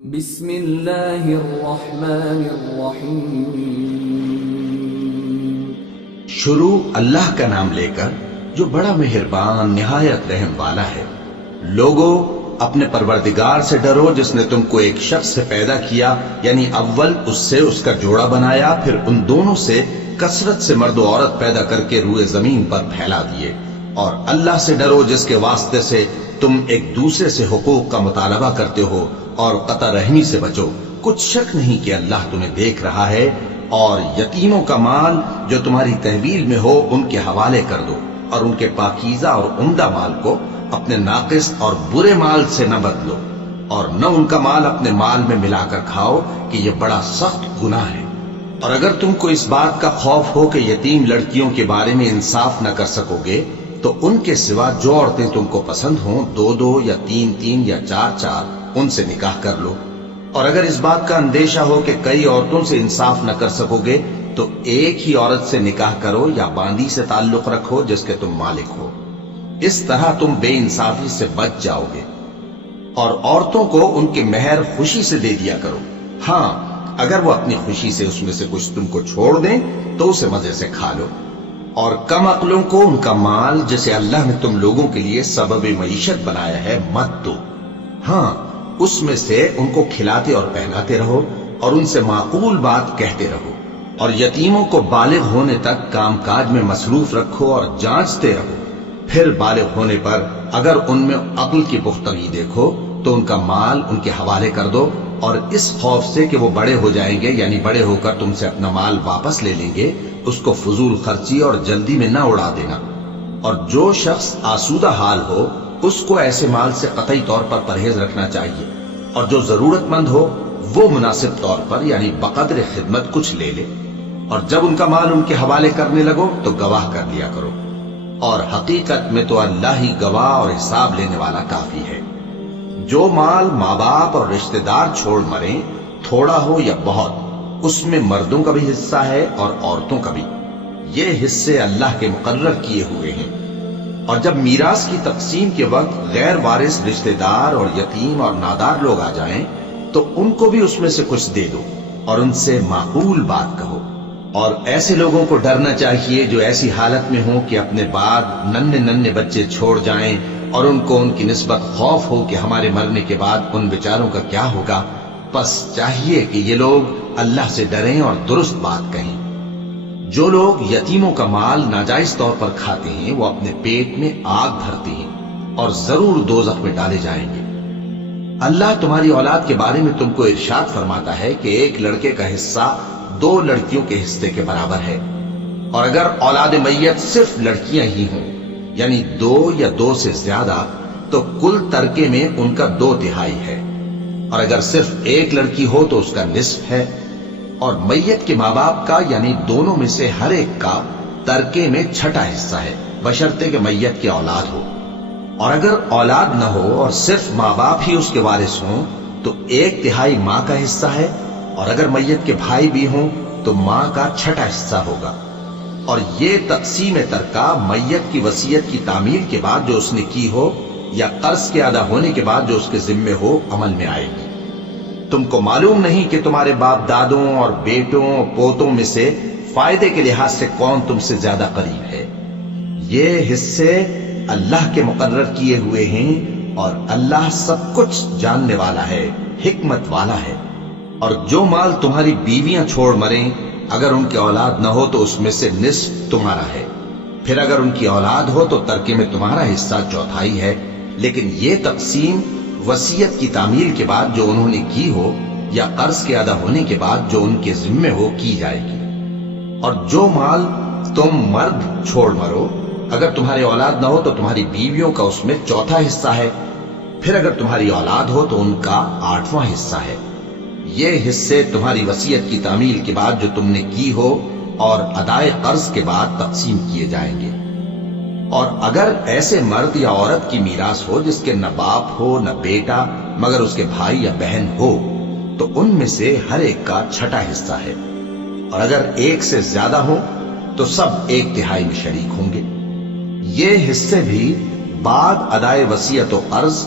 بسم اللہ الرحمن الرحیم۔ شروع اللہ کا نام لے کر جو بڑا مہربان نہایت رحم والا ہے۔ لوگو اپنے پروردگار سے ڈرو جس نے تم کو ایک شخص سے پیدا کیا، یعنی اول اس سے اس کا جوڑا بنایا، پھر ان دونوں سے کثرت سے مرد و عورت پیدا کر کے روئے زمین پر پھیلا دیے۔ اور اللہ سے ڈرو جس کے واسطے سے تم ایک دوسرے سے حقوق کا مطالبہ کرتے ہو، اور قطع رحمی سے بچو۔ کچھ شک نہیں کہ اللہ تمہیں دیکھ رہا ہے۔ اور یتیموں کا مال جو تمہاری تحویل میں ہو ان کے حوالے کر دو، اور ان کے پاکیزہ اور عمدہ مال کو اپنے ناقص اور برے مال سے نہ بدلو، اور نہ ان کا مال اپنے مال میں ملا کر کھاؤ کہ یہ بڑا سخت گناہ ہے۔ اور اگر تم کو اس بات کا خوف ہو کہ یتیم لڑکیوں کے بارے میں انصاف نہ کر سکو گے، تو ان کے سوا جو عورتیں تم کو پسند ہوں، دو دو یا تین تین یا چار چار، ان سے نکاح کر لو۔ اور اگر اس بات کا اندیشہ ہو کہ کئی عورتوں سے انصاف نہ کر سکو گے، تو ایک ہی عورت سے نکاح کرو یا باندی سے تعلق رکھو جس کے تم مالک ہو۔ اس طرح تم بے انصافی سے بچ جاؤ گے۔ اور عورتوں کو ان کے مہر خوشی سے دے دیا کرو۔ ہاں، اگر وہ اپنی خوشی سے اس میں سے کچھ تم کو چھوڑ دیں تو اسے مزے سے کھا لو۔ اور کم عقلوں کو ان کا مال جسے اللہ نے تم لوگوں کے لیے سبب معیشت بنایا ہے مت دو۔ ہاں، اس میں سے ان کو کھلاتے اور پہناتے رہو، اور ان سے معقول بات کہتے رہو۔ اور یتیموں کو بالغ ہونے تک کام کاج میں مصروف رکھو اور جانچتے رہو۔ پھر بالغ ہونے پر اگر ان میں عقل کی پختگی دیکھو تو ان کا مال ان کے حوالے کر دو، اور اس خوف سے کہ وہ بڑے ہو جائیں گے، یعنی بڑے ہو کر تم سے اپنا مال واپس لے لیں گے، اس کو فضول خرچی اور جلدی میں نہ اڑا دینا۔ اور جو شخص آسودہ حال ہو اس کو ایسے مال سے قطعی طور پر پرہیز رکھنا چاہیے، اور جو ضرورت مند ہو وہ مناسب طور پر یعنی بقدر خدمت کچھ لے لے۔ اور جب ان کا مال ان کے حوالے کرنے لگو تو گواہ کر لیا کرو، اور حقیقت میں تو اللہ ہی گواہ اور حساب لینے والا کافی ہے۔ جو مال ماں باپ اور رشتہ دار چھوڑ مریں، تھوڑا ہو یا بہت، اس میں مردوں کا بھی حصہ ہے اور عورتوں کا بھی۔ یہ حصے اللہ کے مقرر کیے ہوئے ہیں۔ اور جب میراث کی تقسیم کے وقت غیر وارث رشتہ دار اور یتیم اور نادار لوگ آ جائیں تو ان کو بھی اس میں سے کچھ دے دو، اور ان سے معقول بات کہو۔ اور ایسے لوگوں کو ڈرنا چاہیے جو ایسی حالت میں ہوں کہ اپنے بعد ننھے ننھے بچے چھوڑ جائیں، اور ان کو ان کی نسبت خوف ہو کہ ہمارے مرنے کے بعد ان بیچاروں کا کیا ہوگا۔ پس چاہیے کہ یہ لوگ اللہ سے ڈریں اور درست بات کہیں۔ جو لوگ یتیموں کا مال ناجائز طور پر کھاتے ہیں وہ اپنے پیٹ میں آگ بھرتے ہیں اور ضرور دوزخ میں ڈالے جائیں گے۔ اللہ تمہاری اولاد کے بارے میں تم کو ارشاد فرماتا ہے کہ ایک لڑکے کا حصہ دو لڑکیوں کے حصے کے برابر ہے، اور اگر اولاد میت صرف لڑکیاں ہی ہوں، یعنی دو یا دو سے زیادہ، تو کل ترکے میں ان کا 2/3 ہے۔ اور اگر صرف ایک لڑکی ہو تو اس کا نصف ہے۔ اور میت کے ماں باپ کا یعنی دونوں میں سے ہر ایک کا ترکے میں 6واں حصہ ہے، بشرطے کہ میت کی اولاد ہو۔ اور اگر اولاد نہ ہو اور صرف ماں باپ ہی اس کے وارث ہوں تو 1/3 ماں کا حصہ ہے، اور اگر میت کے بھائی بھی ہوں تو ماں کا 6واں حصہ ہوگا۔ اور یہ تقسیم ترکہ میت کی وصیت کی تعمیل کے بعد جو اس نے کی ہو یا قرض کے ادا ہونے کے بعد جو اس کے ذمے ہو عمل میں آئے گی۔ تم کو معلوم نہیں کہ تمہارے باپ دادوں اور بیٹوں اور پوتوں میں سے فائدے کے لحاظ سے کون تم سے زیادہ قریب ہے۔ یہ حصے اللہ کے مقرر کیے ہوئے ہیں، اور اللہ سب کچھ جاننے والا ہے، حکمت والا ہے۔ اور جو مال تمہاری بیویاں چھوڑ مریں، اگر ان کی اولاد نہ ہو تو اس میں سے نصف تمہارا ہے۔ پھر اگر ان کی اولاد ہو تو ترکے میں تمہارا حصہ 1/4 ہے۔ لیکن یہ تقسیم وصیت کی تعمیل کے بعد جو انہوں نے کی ہو یا قرض کے ادا ہونے کے بعد جو ان کے ذمے ہو کی جائے گی۔ اور جو مال تم مرد چھوڑ مرو، اگر تمہاری اولاد نہ ہو تو تمہاری بیویوں کا اس میں 1/4 حصہ ہے۔ پھر اگر تمہاری اولاد ہو تو ان کا 8واں حصہ ہے۔ یہ حصے تمہاری وصیت کی تعمیل کے بعد جو تم نے کی ہو اور ادائے قرض کے بعد تقسیم کیے جائیں گے۔ اور اگر ایسے مرد یا عورت کی میراث ہو جس کے نہ باپ ہو نہ بیٹا مگر اس کے بھائی یا بہن ہو، تو ان میں سے ہر ایک کا 6واں حصہ ہے۔ اور اگر ایک سے زیادہ ہو تو سب 1/3 میں شریک ہوں گے۔ یہ حصے بھی بعد ادائے وصیت و قرض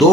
2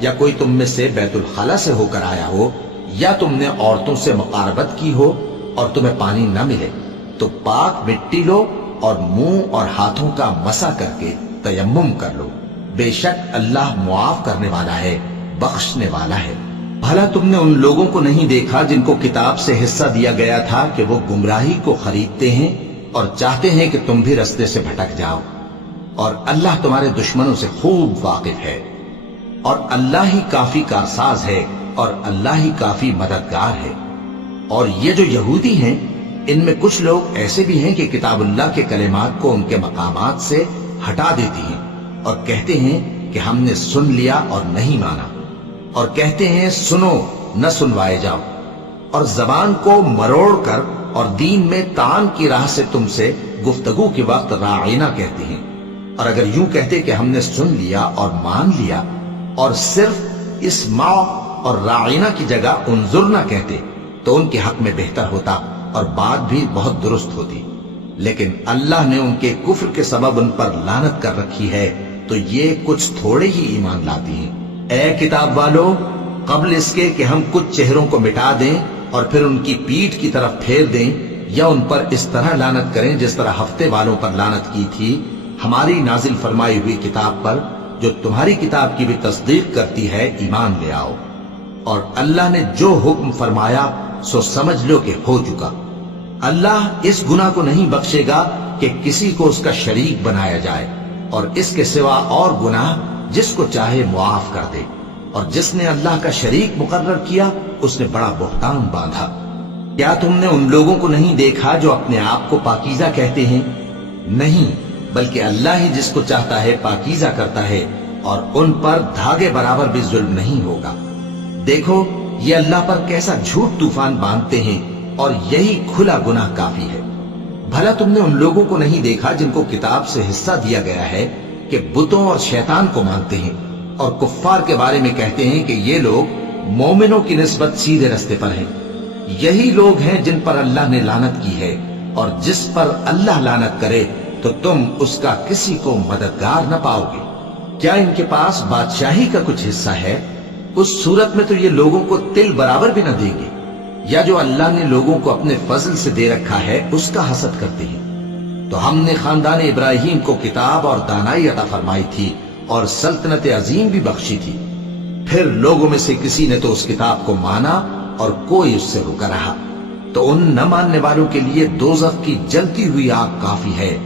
یا کوئی تم میں سے بیت الخلا سے ہو کر آیا ہو یا تم نے عورتوں سے مقاربت کی ہو اور تمہیں پانی نہ ملے تو پاک مٹی لو اور منہ اور ہاتھوں کا مسح کر کے تیمم کر لو، بے شک اللہ معاف کرنے والا ہے، بخشنے والا ہے۔ بھلا تم نے ان لوگوں کو نہیں دیکھا جن کو کتاب سے حصہ دیا گیا تھا کہ وہ گمراہی کو خریدتے ہیں اور چاہتے ہیں کہ تم بھی رستے سے بھٹک جاؤ، اور اللہ تمہارے دشمنوں سے خوب واقف ہے، اور اللہ ہی کافی کارساز ہے، اور اللہ ہی کافی مددگار ہے۔ اور یہ جو یہودی ہیں ان میں کچھ لوگ ایسے بھی ہیں کہ کتاب اللہ کے کلمات کو ان کے مقامات سے ہٹا دیتی ہیں اور کہتے ہیں کہ ہم نے سن لیا اور نہیں مانا، اور کہتے ہیں سنو نہ سنوائے جاؤ، اور زبان کو مروڑ کر اور دین میں طعن کی راہ سے تم سے گفتگو کے وقت راعینا کہتے ہیں، اور اگر یوں کہتے کہ ہم نے سن لیا اور مان لیا اور صرف اسمع اور راعینا کی جگہ انظر نہ کہتے تو ان کے حق میں بہتر ہوتا اور بات بھی بہت درست ہوتی، لیکن اللہ نے ان کے کفر کے سبب ان پر لعنت کر رکھی ہے تو یہ کچھ تھوڑے ہی ایمان لاتی ہیں۔ اے کتاب والو، قبل اس کے کہ ہم کچھ چہروں کو مٹا دیں اور پھر ان کی پیٹھ کی طرف پھیر دیں یا ان پر اس طرح لعنت کریں جس طرح ہفتے والوں پر لعنت کی تھی، ہماری نازل فرمائی ہوئی کتاب پر جو تمہاری کتاب کی بھی تصدیق کرتی ہے ایمان لے آؤ، اور اللہ نے جو حکم فرمایا سو سمجھ لو کہ ہو چکا۔ اللہ اس گناہ کو نہیں بخشے گا کہ کسی کو اس کا شریک بنایا جائے، اور اس کے سوا اور گناہ جس کو چاہے معاف کر دے، اور جس نے اللہ کا شریک مقرر کیا اس نے بڑا بہتان باندھا۔ کیا تم نے ان لوگوں کو نہیں دیکھا جو اپنے آپ کو پاکیزہ کہتے ہیں؟ نہیں، بلکہ اللہ ہی جس کو چاہتا ہے پاکیزہ کرتا ہے، اور ان پر دھاگے برابر بھی ظلم نہیں ہوگا۔ دیکھو یہ اللہ پر کیسا جھوٹ طوفان باندھتے ہیں، اور یہی کھلا گناہ کافی ہے۔ بھلا تم نے ان لوگوں کو نہیں دیکھا جن کو کتاب سے حصہ دیا گیا ہے کہ بتوں اور شیطان کو مانتے ہیں، اور کفار کے بارے میں کہتے ہیں کہ یہ لوگ مومنوں کی نسبت سیدھے رستے پر ہیں۔ یہی لوگ ہیں جن پر اللہ نے لعنت کی ہے، اور جس پر اللہ لعنت کرے تو تم اس کا کسی کو مددگار نہ پاؤ گے۔ کیا ان کے پاس بادشاہی کا کچھ حصہ ہے؟ اس صورت میں تو یہ لوگوں کو تل برابر بھی نہ دیں گے، یا جو اللہ نے لوگوں کو اپنے فضل سے دے رکھا ہے اس کا حسد کرتے ہیں۔ تو ہم نے خاندان ابراہیم کو کتاب اور دانائی عطا فرمائی تھی اور سلطنت عظیم بھی بخشی تھی، پھر لوگوں میں سے کسی نے تو اس کتاب کو مانا اور کوئی اس سے رکا رہا، تو ان نہ ماننے والوں کے لیے دوزخ کی جلتی ہوئی آگ کافی ہے۔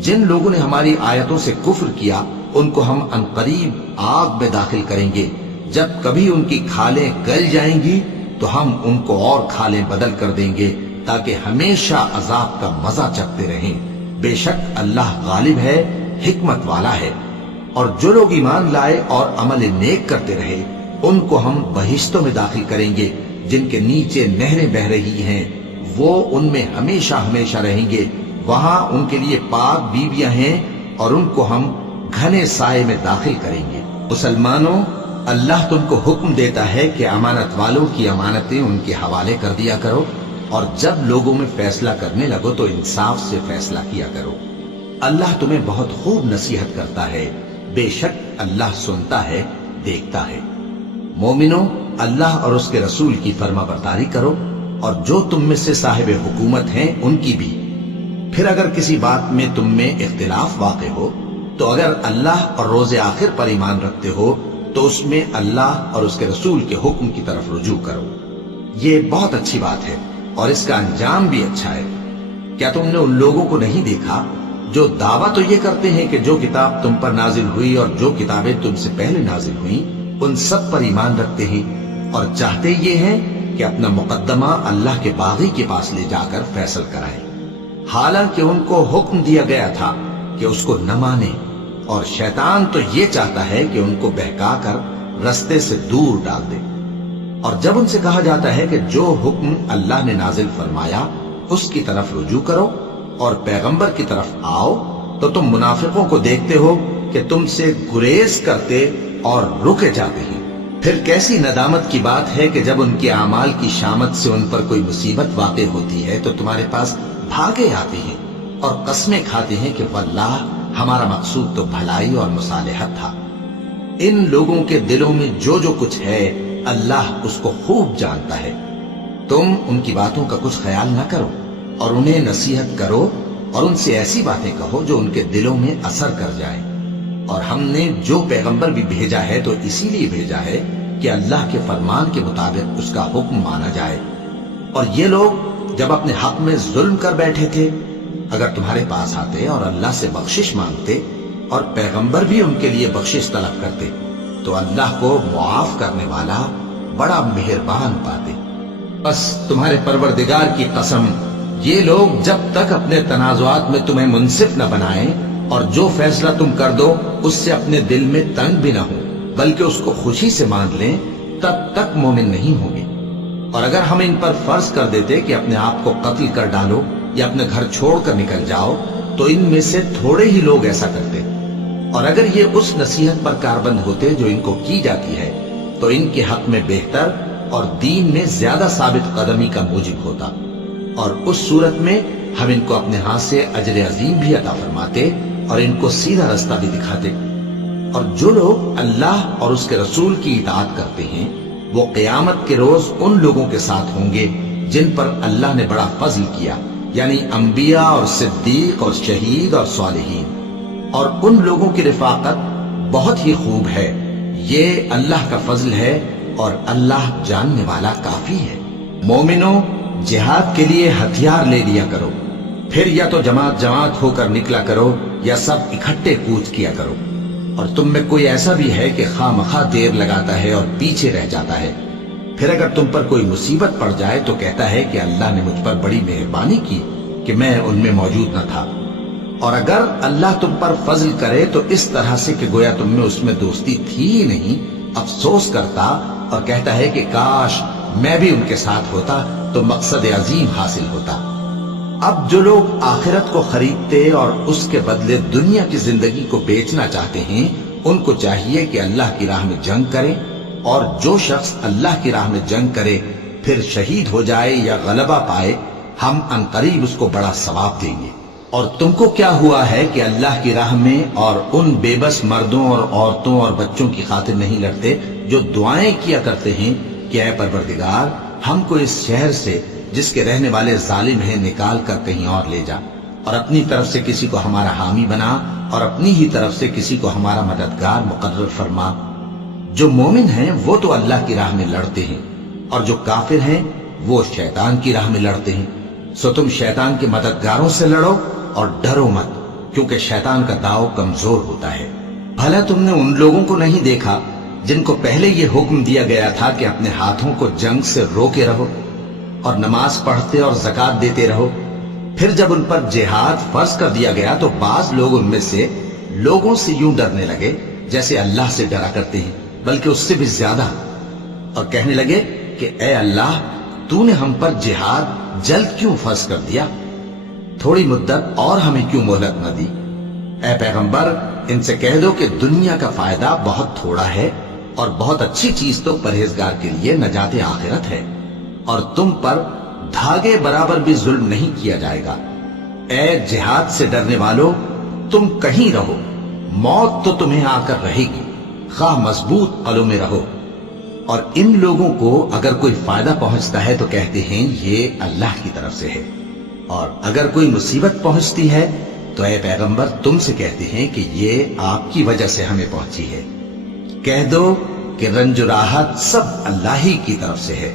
جن لوگوں نے ہماری آیتوں سے کفر کیا ان کو ہم عنقریب آگ میں داخل کریں گے، جب کبھی ان کی کھالیں گل جائیں گی تو ہم ان کو اور کھالیں بدل کر دیں گے تاکہ ہمیشہ عذاب کا مزہ چکھتے رہیں۔ بے شک اللہ غالب ہے، حکمت والا ہے۔ اور جو لوگ ایمان لائے اور عمل نیک کرتے رہے ان کو ہم بہشتوں میں داخل کریں گے جن کے نیچے نہریں بہ رہی ہیں، وہ ان میں ہمیشہ ہمیشہ رہیں گے، وہاں ان کے لیے پاک بیویاں ہیں اور ان کو ہم گھنے سائے میں داخل کریں گے۔ مسلمانوں، اللہ تم کو حکم دیتا ہے کہ امانت والوں کی امانتیں ان کے حوالے کر دیا کرو، اور جب لوگوں میں فیصلہ کرنے لگو تو انصاف سے فیصلہ کیا کرو۔ اللہ تمہیں بہت خوب نصیحت کرتا ہے، بے شک اللہ سنتا ہے، دیکھتا ہے۔ مومنوں، اللہ اور اس کے رسول کی فرما برداری کرو، اور جو تم میں سے صاحب حکومت ہیں ان کی بھی۔ پھر اگر کسی بات میں تم میں اختلاف واقع ہو تو اگر اللہ اور روز آخر پر ایمان رکھتے ہو تو اس میں اللہ اور اس کے رسول کے حکم کی طرف رجوع کرو۔ یہ بہت اچھی بات ہے اور اس کا انجام بھی اچھا ہے۔ کیا تم نے ان لوگوں کو نہیں دیکھا جو دعویٰ تو یہ کرتے ہیں کہ جو کتاب تم پر نازل ہوئی اور جو کتابیں تم سے پہلے نازل ہوئیں ان سب پر ایمان رکھتے ہیں، اور چاہتے یہ ہیں کہ اپنا مقدمہ اللہ کے باغی کے پاس لے جا کر فیصل کرائیں، حالانکہ ان کو حکم دیا گیا تھا کہ اس کو نہ مانے، اور شیطان تو یہ چاہتا ہے کہ ان کو بہکا کر رستے سے دور ڈال دے۔ اور جب ان سے کہا جاتا ہے کہ جو حکم اللہ نے نازل فرمایا اس کی طرف رجوع کرو اور پیغمبر کی طرف آؤ، تو تم منافقوں کو دیکھتے ہو کہ تم سے گریز کرتے اور رکے جاتے ہیں۔ پھر کیسی ندامت کی بات ہے کہ جب ان کے اعمال کی شامت سے ان پر کوئی مصیبت واقع ہوتی ہے تو تمہارے پاس بھاگے آتے ہیں اور قسمیں کھاتے ہیں کہ واللہ ہمارا مقصود تو بھلائی اور مصالحت تھا۔ ان لوگوں کے دلوں میں جو جو کچھ ہے اللہ اس کو خوب جانتا ہے۔ تم ان کی باتوں کا کچھ خیال نہ کرو اور انہیں نصیحت کرو اور ان سے ایسی باتیں کہو جو ان کے دلوں میں اثر کر جائے۔ اور ہم نے جو پیغمبر بھی بھیجا ہے تو اسی لیے بھیجا ہے کہ اللہ کے فرمان کے مطابق اس کا حکم مانا جائے۔ اور یہ لوگ جب اپنے حق میں ظلم کر بیٹھے تھے، اگر تمہارے پاس آتے اور اللہ سے بخشش مانگتے اور پیغمبر بھی ان کے لیے بخشش طلب کرتے تو اللہ کو معاف کرنے والا بڑا مہربان پاتے۔ بس تمہارے پروردگار کی قسم، یہ لوگ جب تک اپنے تنازعات میں تمہیں منصف نہ بنائیں اور جو فیصلہ تم کر دو اس سے اپنے دل میں تنگ بھی نہ ہو بلکہ اس کو خوشی سے مان لیں، تب تک مومن نہیں ہوں گے۔ اور اگر ہم ان پر فرض کر دیتے کہ اپنے آپ کو قتل کر ڈالو یا اپنے گھر چھوڑ کر نکل جاؤ تو ان میں سے تھوڑے ہی لوگ ایسا کرتے، اور اگر یہ اس نصیحت پر کاربند ہوتے جو ان کو کی جاتی ہے تو ان کے حق میں بہتر اور دین میں زیادہ ثابت قدمی کا موجب ہوتا، اور اس صورت میں ہم ان کو اپنے ہاتھ سے اجر عظیم بھی عطا فرماتے اور ان کو سیدھا رستہ بھی دکھاتے۔ اور جو لوگ اللہ اور اس کے رسول کی اطاعت کرتے ہیں وہ قیامت کے روز ان لوگوں کے ساتھ ہوں گے جن پر اللہ نے بڑا فضل کیا، یعنی انبیاء اور صدیق اور شہید اور صالحین، اور ان لوگوں کی رفاقت بہت ہی خوب ہے۔ یہ اللہ کا فضل ہے اور اللہ جاننے والا کافی ہے۔ مومنوں، جہاد کے لیے ہتھیار لے لیا کرو، پھر یا تو جماعت جماعت ہو کر نکلا کرو یا سب اکٹھے کوچ کیا کرو۔ اور تم میں کوئی ایسا بھی ہے کہ خواہ مخواہ دیر لگاتا ہے اور پیچھے رہ جاتا ہے، پھر اگر تم پر کوئی مصیبت پڑ جائے تو کہتا ہے کہ اللہ نے مجھ پر بڑی مہربانی کی کہ میں ان میں موجود نہ تھا۔ اور اگر اللہ تم پر فضل کرے تو اس طرح سے کہ گویا تم میں اس میں دوستی تھی ہی نہیں، افسوس کرتا اور کہتا ہے کہ کاش میں بھی ان کے ساتھ ہوتا تو مقصد عظیم حاصل ہوتا۔ اب جو لوگ آخرت کو خریدتے اور اس کے بدلے دنیا کی زندگی کو بیچنا چاہتے ہیں ان کو چاہیے کہ اللہ کی راہ میں جنگ کریں، اور جو شخص اللہ کی راہ میں جنگ کرے پھر شہید ہو جائے یا غلبہ پائے ہم عنقریب اس کو بڑا ثواب دیں گے۔ اور تم کو کیا ہوا ہے کہ اللہ کی راہ میں اور ان بے بس مردوں اور عورتوں اور بچوں کی خاطر نہیں لڑتے جو دعائیں کیا کرتے ہیں کہ اے پروردگار ہم کو اس شہر سے جس کے رہنے والے ظالم ہیں نکال کر کہیں اور لے جا، اور اپنی طرف سے کسی کو ہمارا حامی بنا اور اپنی ہی طرف سے کسی کو ہمارا مددگار مقرر فرما۔ جو مومن ہیں وہ تو اللہ کی راہ میں لڑتے ہیں اور جو کافر ہیں وہ شیطان کی راہ میں لڑتے ہیں، سو تم شیطان کے مددگاروں سے لڑو اور ڈرو مت، کیونکہ شیطان کا داؤ کمزور ہوتا ہے۔ بھلا تم نے ان لوگوں کو نہیں دیکھا جن کو پہلے یہ حکم دیا گیا تھا کہ اپنے ہاتھوں کو جنگ سے روکے رہو اور نماز پڑھتے اور زکوٰۃ دیتے رہو، پھر جب ان پر جہاد فرض کر دیا گیا تو بعض لوگ ان میں سے لوگوں سے یوں ڈرنے لگے جیسے اللہ سے ڈرا کرتے ہیں، بلکہ اس سے بھی زیادہ، اور کہنے لگے کہ اے اللہ تو نے ہم پر جہاد جلد کیوں فرض کر دیا، تھوڑی مدت اور ہمیں کیوں مہلت نہ دی۔ اے پیغمبر ان سے کہہ دو کہ دنیا کا فائدہ بہت تھوڑا ہے اور بہت اچھی چیز تو پرہیزگار کے لیے نجات آخرت ہے، اور تم پر دھاگے برابر بھی ظلم نہیں کیا جائے گا۔ اے جہاد سے ڈرنے والو، تم کہیں رہو، موت تو تمہیں آ کر رہے گی، خواہ مضبوط قلعوں میں رہو۔ اور ان لوگوں کو اگر کوئی فائدہ پہنچتا ہے تو کہتے ہیں یہ اللہ کی طرف سے ہے، اور اگر کوئی مصیبت پہنچتی ہے تو اے پیغمبر تم سے کہتے ہیں کہ یہ آپ کی وجہ سے ہمیں پہنچی ہے۔ کہہ دو کہ رنج و راحت سب اللہ ہی کی طرف سے ہے۔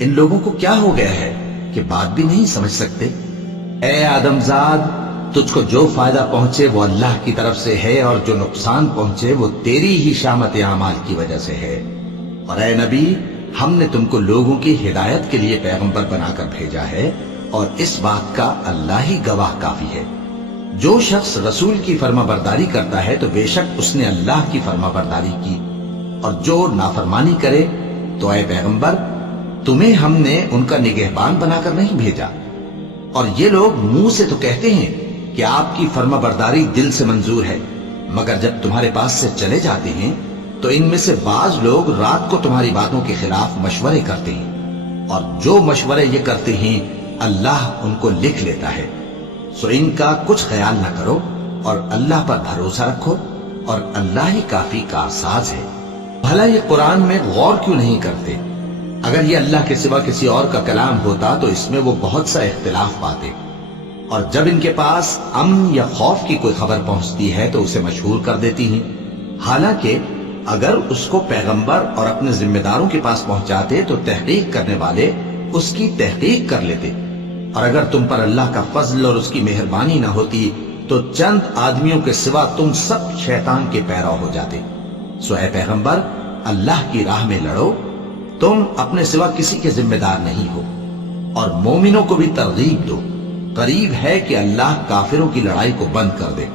ان لوگوں کو کیا ہو گیا ہے کہ بات بھی نہیں سمجھ سکتے؟ اے آدم زاد، تجھ کو جو فائدہ پہنچے وہ اللہ کی طرف سے ہے، اور جو نقصان پہنچے وہ تیری ہی شامت اعمال کی وجہ سے ہے۔ اور اے نبی، ہم نے تم کو لوگوں کی ہدایت کے لیے پیغمبر بنا کر بھیجا ہے، اور اس بات کا اللہ ہی گواہ کافی ہے۔ جو شخص رسول کی فرما برداری کرتا ہے تو بے شک اس نے اللہ کی فرما برداری کی، اور جو نافرمانی کرے تو اے پیغمبر تمہیں ہم نے ان کا نگہبان بنا کر نہیں بھیجا۔ اور یہ لوگ منہ سے تو کہتے ہیں کہ آپ کی فرما برداری دل سے منظور ہے، مگر جب تمہارے پاس سے چلے جاتے ہیں تو ان میں سے بعض لوگ رات کو تمہاری باتوں کے خلاف مشورے کرتے ہیں، اور جو مشورے یہ کرتے ہیں اللہ ان کو لکھ لیتا ہے۔ سو ان کا کچھ خیال نہ کرو اور اللہ پر بھروسہ رکھو، اور اللہ ہی کافی کارساز ہے۔ بھلا یہ قرآن میں غور کیوں نہیں کرتے؟ اگر یہ اللہ کے سوا کسی اور کا کلام ہوتا تو اس میں وہ بہت سا اختلاف پاتے، اور جب ان کے پاس امن یا خوف کی کوئی خبر پہنچتی ہے تو اسے مشہور کر دیتی ہیں، حالانکہ اگر اس کو پیغمبر اور اپنے ذمہ داروں کے پاس پہنچاتے تو تحقیق کرنے والے اس کی تحقیق کر لیتے، اور اگر تم پر اللہ کا فضل اور اس کی مہربانی نہ ہوتی تو چند آدمیوں کے سوا تم سب شیطان کے پیرو ہو جاتے۔ سو اے پیغمبر، اللہ کی راہ میں لڑو، تم اپنے سوا کسی کے ذمہ دار نہیں ہو، اور مومنوں کو بھی ترغیب دو۔ قریب ہے کہ اللہ کافروں کی لڑائی کو بند کر دے،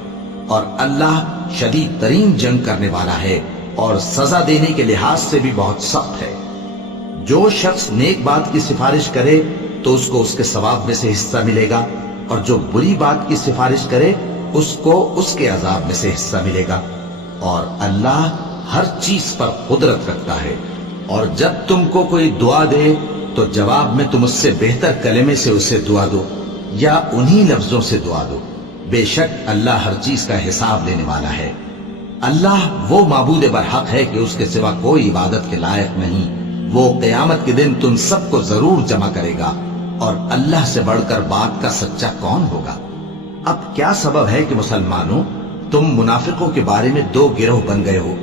اور اللہ شدید ترین جنگ کرنے والا ہے اور سزا دینے کے لحاظ سے بھی بہت سخت ہے۔ جو شخص نیک بات کی سفارش کرے تو اس کو اس کے ثواب میں سے حصہ ملے گا، اور جو بری بات کی سفارش کرے اس کو اس کے عذاب میں سے حصہ ملے گا، اور اللہ ہر چیز پر قدرت رکھتا ہے۔ اور جب تم کو کوئی دعا دے تو جواب میں تم اس سے بہتر کلمے سے اسے دعا دو یا انہی لفظوں سے دعا دو، بے شک اللہ ہر چیز کا حساب لینے والا ہے۔ اللہ وہ معبود برحق ہے کہ اس کے سوا کوئی عبادت کے لائق نہیں۔ وہ قیامت کے دن تم سب کو ضرور جمع کرے گا، اور اللہ سے بڑھ کر بات کا سچا کون ہوگا؟ اب کیا سبب ہے کہ مسلمانوں تم منافقوں کے بارے میں دو گروہ بن گئے ہو،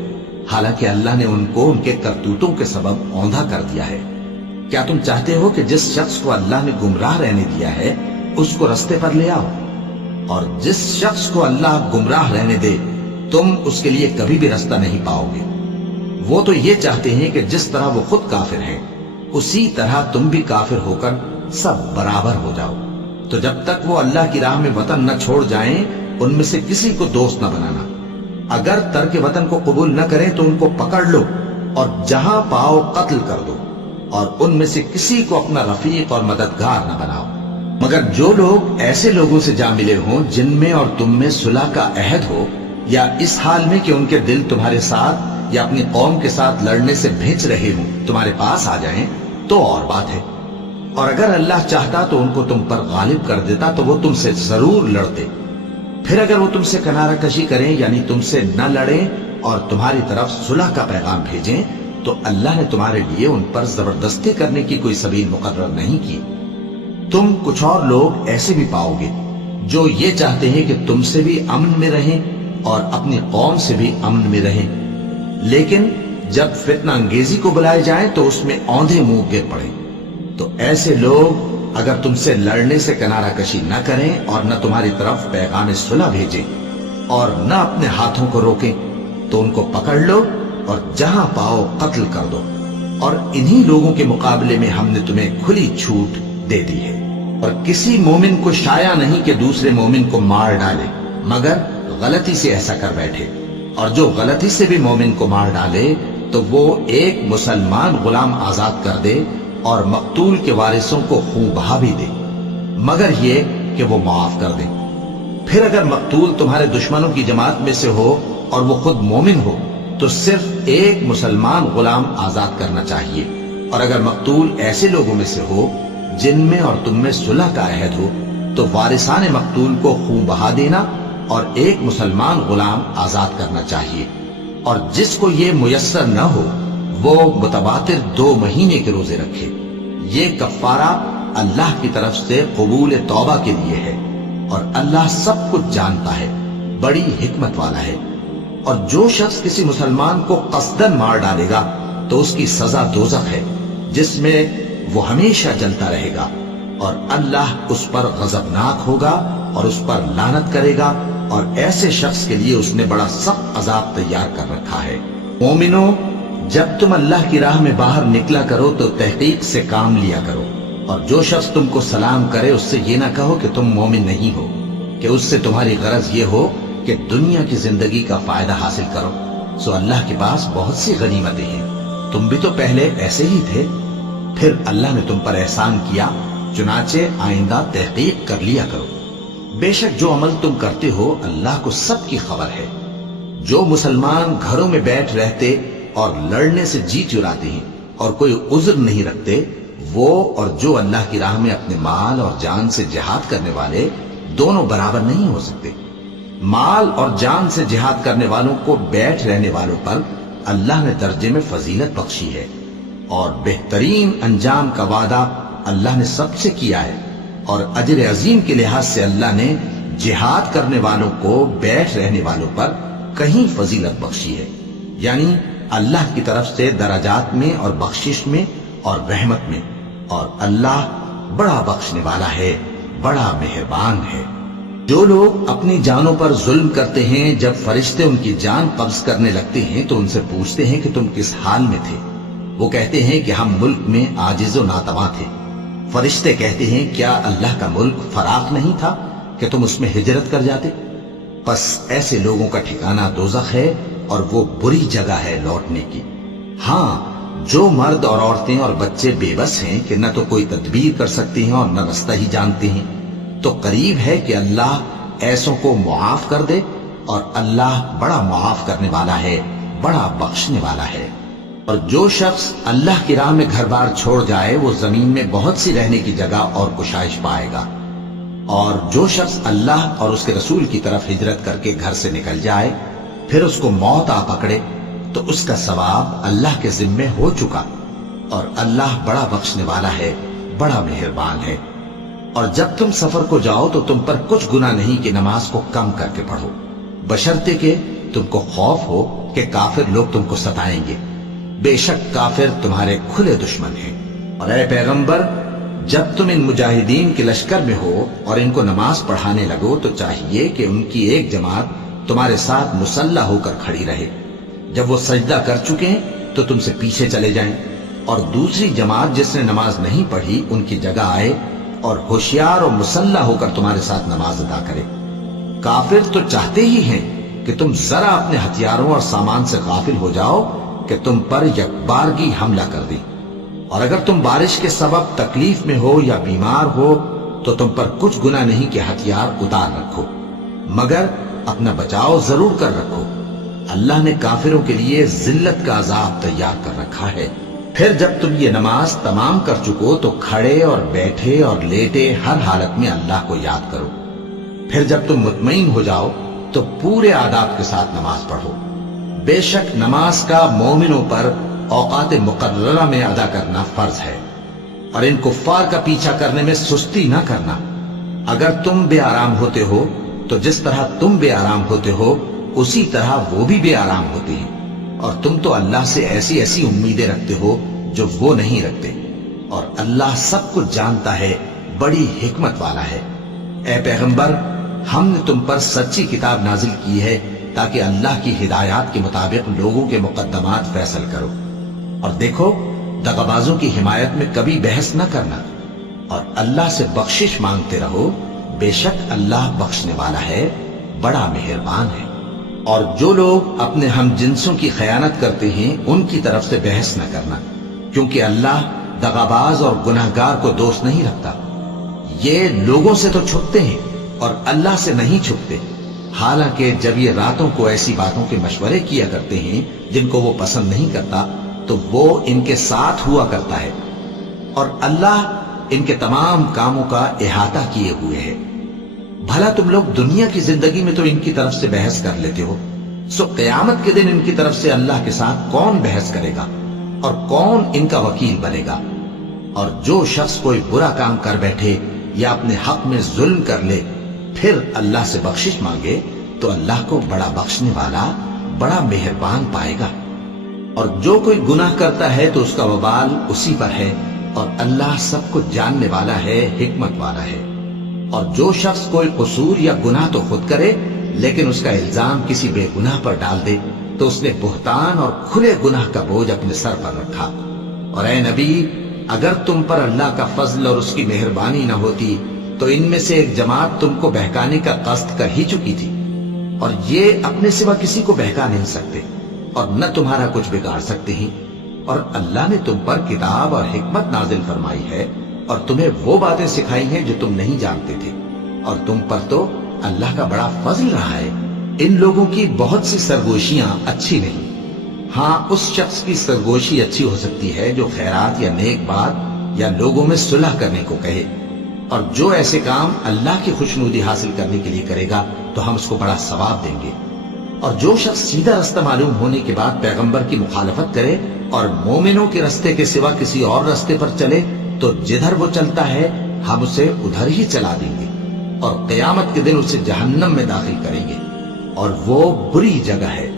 حالانکہ اللہ نے ان کو ان کے کرتوتوں کے سبب اوندھا کر دیا ہے؟ کیا تم چاہتے ہو کہ جس شخص کو اللہ نے گمراہ رہنے دیا ہے اس کو رستے پر لے آؤ، اور جس شخص کو اللہ گمراہ رہنے دے تم اس کے لیے کبھی بھی رستہ نہیں پاؤ گے؟ وہ تو یہ چاہتے ہیں کہ جس طرح وہ خود کافر ہیں اسی طرح تم بھی کافر ہو کر سب برابر ہو جاؤ۔ تو جب تک وہ اللہ کی راہ میں وطن نہ چھوڑ جائیں ان میں سے کسی کو دوست نہ بنانا۔ اگر ترک وطن کو قبول نہ کریں تو ان کو پکڑ لو اور جہاں پاؤ قتل کر دو، اور ان میں سے کسی کو اپنا رفیق اور مددگار نہ بناؤ، مگر جو لوگ ایسے لوگوں سے جا ملے ہوں جن میں اور تم میں صلح کا عہد ہو، یا اس حال میں کہ ان کے دل تمہارے ساتھ یا اپنی قوم کے ساتھ لڑنے سے بھج رہے ہوں تمہارے پاس آ جائیں تو اور بات ہے، اور اگر اللہ چاہتا تو ان کو تم پر غالب کر دیتا تو وہ تم سے ضرور لڑتے۔ پھر اگر وہ تم سے کنارہ کشی کریں یعنی تم سے نہ لڑیں اور تمہاری طرف صلح کا پیغام بھیجیں تو اللہ نے تمہارے لیے ان پر زبردستی کرنے کی کوئی سبیل مقرر نہیں کی۔ تم کچھ اور لوگ ایسے بھی پاؤ گے جو یہ چاہتے ہیں کہ تم سے بھی امن میں رہیں اور اپنی قوم سے بھی امن میں رہیں، لیکن جب فتنہ انگیزی کو بلائے جائیں تو اس میں اوندھے منہ گر پڑیں۔ تو ایسے لوگ اگر تم سے لڑنے سے کنارہ کشی نہ کریں اور نہ تمہاری طرف پیغام صلح بھیجیں اور نہ اپنے ہاتھوں کو روکیں تو ان کو پکڑ لو اور جہاں پاؤ قتل کر دو، اور انہی لوگوں کے مقابلے میں ہم نے تمہیں کھلی چھوٹ دے دی ہے۔ اور کسی مومن کو شایع نہیں کہ دوسرے مومن کو مار ڈالے مگر غلطی سے ایسا کر بیٹھے، اور جو غلطی سے بھی مومن کو مار ڈالے تو وہ ایک مسلمان غلام آزاد کر دے اور مقتول کے وارثوں کو خون بہا بھی دے، مگر یہ کہ وہ معاف کر دے۔ پھر اگر مقتول تمہارے دشمنوں کی جماعت میں سے ہو اور وہ خود مومن ہو تو صرف ایک مسلمان غلام آزاد کرنا چاہیے، اور اگر مقتول ایسے لوگوں میں سے ہو جن میں اور تم میں صلح کا عہد ہو تو وارثان مقتول کو خون بہا دینا اور ایک مسلمان غلام آزاد کرنا چاہیے، اور جس کو یہ میسر نہ ہو وہ متواتر 2 مہینے کے روزے رکھے۔ یہ کفارہ اللہ کی طرف سے قبول توبہ کے لیے ہے، اور اللہ سب کچھ جانتا ہے، بڑی حکمت والا ہے۔ اور جو شخص کسی مسلمان کو قصدن مار ڈالے گا تو اس کی سزا دوزخ ہے جس میں وہ ہمیشہ جلتا رہے گا، اور اللہ اس پر غضبناک ہوگا اور اس پر لعنت کرے گا، اور ایسے شخص کے لیے اس نے بڑا سخت عذاب تیار کر رکھا ہے۔ مومنوں، جب تم اللہ کی راہ میں باہر نکلا کرو تو تحقیق سے کام لیا کرو، اور جو شخص تم کو سلام کرے اس سے یہ نہ کہو کہ تم مومن نہیں ہو، کہ اس سے تمہاری غرض یہ ہو کہ دنیا کی زندگی کا فائدہ حاصل کرو۔ سو اللہ کے پاس بہت سی غنیمتیں ہیں، تم بھی تو پہلے ایسے ہی تھے، پھر اللہ نے تم پر احسان کیا، چنانچہ آئندہ تحقیق کر لیا کرو۔ بے شک جو عمل تم کرتے ہو اللہ کو سب کی خبر ہے۔ جو مسلمان گھروں میں بیٹھ رہتے اور لڑنے سے جی چراتے ہیں اور کوئی عذر نہیں رکھتے، وہ اور جو اللہ کی راہ میں اپنے مال اور جان سے جہاد کرنے والے دونوں برابر نہیں ہو سکتے۔ مال اور جان سے جہاد کرنے والوں کو بیٹھ رہنے والوں پر اللہ نے درجے میں فضیلت بخشی ہے، اور بہترین انجام کا وعدہ اللہ نے سب سے کیا ہے، اور اجر عظیم کے لحاظ سے اللہ نے جہاد کرنے والوں کو بیٹھ رہنے والوں پر کہیں فضیلت بخشی ہے، یعنی اللہ کی طرف سے درجات میں اور بخشش میں اور رحمت میں، اور اللہ بڑا بخشنے والا ہے، بڑا مہربان ہے۔ جو لوگ اپنی جانوں پر ظلم کرتے ہیں، جب فرشتے ان کی جان قبض کرنے لگتے ہیں تو ان سے پوچھتے ہیں کہ تم کس حال میں تھے؟ وہ کہتے ہیں کہ ہم ملک میں عاجز و ناتواں تھے۔ فرشتے کہتے ہیں کیا اللہ کا ملک فراخ نہیں تھا کہ تم اس میں ہجرت کر جاتے؟ پس ایسے لوگوں کا ٹھکانہ دوزخ ہے، اور وہ بری جگہ ہے لوٹنے کی۔ ہاں، جو مرد اور عورتیں اور بچے بے بس ہیں کہ نہ تو کوئی تدبیر کر سکتے ہیں اور نہ رستہ ہی جانتے ہیں، تو قریب ہے کہ اللہ ایسوں کو معاف کر دے، اور اللہ بڑا معاف کرنے والا ہے، بڑا بخشنے والا ہے۔ اور جو شخص اللہ کی راہ میں گھر بار چھوڑ جائے وہ زمین میں بہت سی رہنے کی جگہ اور گشائش پائے گا، اور جو شخص اللہ اور اس کے رسول کی طرف ہجرت کر کے گھر سے نکل جائے پھر اس کو موت آ پکڑے تو اس کا ثواب اللہ کے ذمے ہو چکا، اور اللہ بڑا بخشنے والا ہے، بڑا مہربان ہے۔ اور جب تم سفر کو جاؤ تو تم پر کچھ گناہ نہیں کہ نماز کو کم کر کے پڑھو، بشرطے کہ تم کو خوف ہو کہ کافر لوگ تم کو ستائیں گے، بے شک کافر تمہارے کھلے دشمن ہیں۔ اور اے پیغمبر، جب تم ان مجاہدین کے لشکر میں ہو اور ان کو نماز پڑھانے لگو تو چاہیے کہ ان کی ایک جماعت تمہارے ساتھ مسلح ہو کر کھڑی رہے، جب وہ سجدہ کر چکے تو تم سے پیچھے چلے جائیں، اور دوسری جماعت جس نے نماز نہیں پڑھی ان کی جگہ آئے اور ہوشیار اور مسلح ہو کر تمہارے ساتھ نماز ادا کرے۔ کافر تو چاہتے ہی ہیں کہ تم ذرا اپنے ہتھیاروں اور سامان سے غافل ہو جاؤ کہ تم پر یکبارگی حملہ کر دیں، اور اگر تم بارش کے سبب تکلیف میں ہو یا بیمار ہو تو تم پر کچھ گناہ نہیں کہ ہتھیار اتار رکھو، مگر اپنا بچاؤ ضرور کر رکھو۔ اللہ نے کافروں کے لیے ذلت کا عذاب تیار کر رکھا ہے۔ پھر جب تم یہ نماز تمام کر چکو تو کھڑے اور بیٹھے اور لیٹے ہر حالت میں اللہ کو یاد کرو۔ پھر جب تم مطمئن ہو جاؤ تو پورے آداب کے ساتھ نماز پڑھو۔ بے شک نماز کا مومنوں پر اوقات مقررہ میں ادا کرنا فرض ہے، اور ان کفار کا پیچھا کرنے میں سستی نہ کرنا۔ اگر تم بے آرام ہوتے ہو تو جس طرح تم بے آرام ہوتے ہو اسی طرح وہ بھی بے آرام ہوتے ہیں، اور تم تو اللہ سے ایسی ایسی امیدیں رکھتے ہو جو وہ نہیں رکھتے، اور اللہ سب کچھ جانتا ہے، بڑی حکمت والا ہے۔ اے پیغمبر، ہم نے تم پر سچی کتاب نازل کی ہے تاکہ اللہ کی ہدایات کے مطابق لوگوں کے مقدمات فیصل کرو، اور دیکھو دغابازوں کی حمایت میں کبھی بحث نہ کرنا، اور اللہ سے بخشش مانگتے رہو، بے شک اللہ بخشنے والا ہے، بڑا مہربان ہے۔ اور جو لوگ اپنے ہم جنسوں کی خیانت کرتے ہیں ان کی طرف سے بحث نہ کرنا، کیونکہ اللہ دغاباز اور گناہگار کو دوست نہیں رکھتا۔ یہ لوگوں سے تو چھپتے ہیں اور اللہ سے نہیں چھپتے، حالانکہ جب یہ راتوں کو ایسی باتوں کے مشورے کیا کرتے ہیں جن کو وہ پسند نہیں کرتا تو وہ ان کے ساتھ ہوا کرتا ہے، اور اللہ ان کے تمام کاموں کا احاطہ کیے ہوئے ہے۔ بھلا تم لوگ دنیا کی زندگی میں تو ان کی طرف سے بحث کر لیتے ہو، سو قیامت کے دن ان کی طرف سے اللہ کے ساتھ کون بحث کرے گا اور کون ان کا وکیل بنے گا؟ اور جو شخص کوئی برا کام کر بیٹھے یا اپنے حق میں ظلم کر لے پھر اللہ سے بخشش مانگے تو اللہ کو بڑا بخشنے والا، بڑا مہربان پائے گا۔ اور جو کوئی گناہ کرتا ہے تو اس کا وبال اسی پر ہے، اور اللہ سب کچھ جاننے والا ہے، حکمت والا ہے۔ اور جو شخص کوئی قصور یا گناہ تو خود کرے لیکن اس کا الزام کسی بے گناہ پر ڈال دے تو اس نے بہتان اور کھلے گناہ کا بوجھ اپنے سر پر رکھا۔ اور اے نبی، اگر تم پر اللہ کا فضل اور اس کی مہربانی نہ ہوتی تو ان میں سے ایک جماعت تم کو بہکانے کا قصد کر ہی چکی تھی، اور یہ اپنے سوا کسی کو بہکا نہیں سکتے اور نہ تمہارا کچھ بگاڑ سکتے ہیں۔ اور اللہ نے تم پر کتاب اور حکمت نازل فرمائی ہے اور تمہیں وہ باتیں سکھائی ہیں جو تم نہیں جانتے تھے، اور تم پر تو اللہ کا بڑا فضل رہا ہے۔ ان لوگوں کی بہت سی سرگوشیاں اچھی نہیں، ہاں اس شخص کی سرگوشی اچھی ہو سکتی ہے جو خیرات یا نیک بات یا لوگوں میں صلح کرنے کو کہے، اور جو ایسے کام اللہ کی خوشنودی حاصل کرنے کے لیے کرے گا تو ہم اس کو بڑا ثواب دیں گے۔ اور جو شخص سیدھا رستہ معلوم ہونے کے بعد پیغمبر کی مخالفت کرے اور مومنوں کے رستے کے سوا کسی اور رستے پر چلے تو جدھر وہ چلتا ہے ہم اسے ادھر ہی چلا دیں گے اور قیامت کے دن اسے جہنم میں داخل کریں گے، اور وہ بری جگہ ہے۔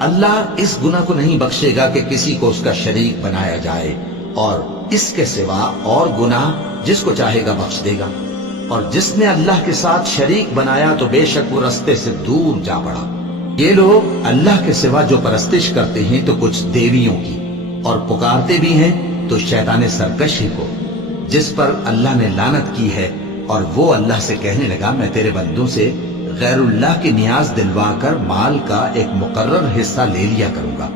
اللہ اس گناہ کو نہیں بخشے گا کہ کسی کو اس کا شریک بنایا جائے، اور اس کے سوا اور گناہ جس کو چاہے گا بخش دے گا، اور جس نے اللہ کے ساتھ شریک بنایا تو بے شک وہ رستے سے دور جا پڑا۔ یہ لوگ اللہ کے سوا جو پرستش کرتے ہیں تو کچھ دیویوں کی، اور پکارتے بھی ہیں تو شیطان سرکش ہی کو، جس پر اللہ نے لعنت کی ہے، اور وہ اللہ سے کہنے لگا میں تیرے بندوں سے غیر اللہ کی نیاز دلوا کر مال کا ایک مقرر حصہ لے لیا کروں گا،